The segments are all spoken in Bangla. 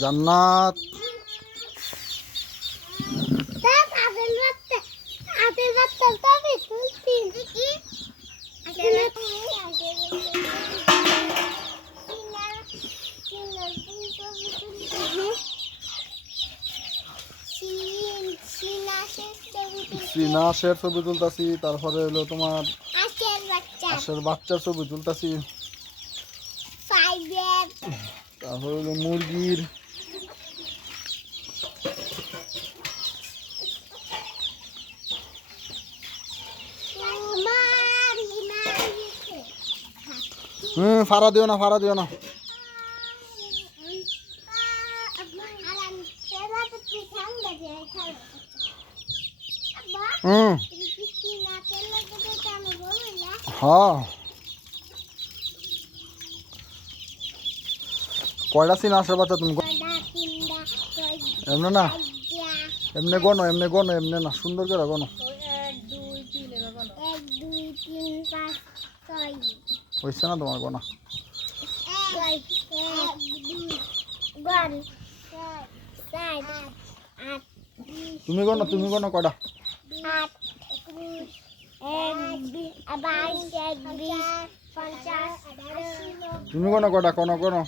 জান্নাত সিনাশের ছবি তুলতাছি, তারপরে হলো তোমার আশের বাচ্চার ছবি তুলতাছি, তারপরে হলো মুরগির, ফাড়া দিও না, ফাড়া দিও না। হ্যাঁ, কয়টা সিনাশের বাচ্চা তুমি? এমনি না, এমনি গনো, এমনি গনো, এমনি না, সুন্দর করে গনো। হয়েছে না তোমার গোনা? তুমি গনো, তুমি গনো কয়টা? তুমি গনো কয়টা? কোনো কোনো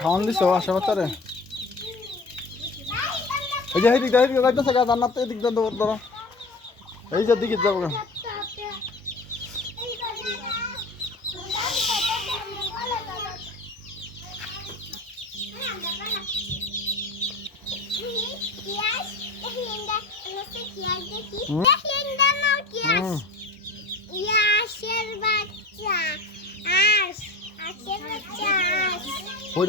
খাওয়ান দিছো আশা বাচ্চারে? এই যে এদিক এদিক যাইতেছে গা, জান্নাত এদিক ধরো, এই যে দিকে যাবো। ওই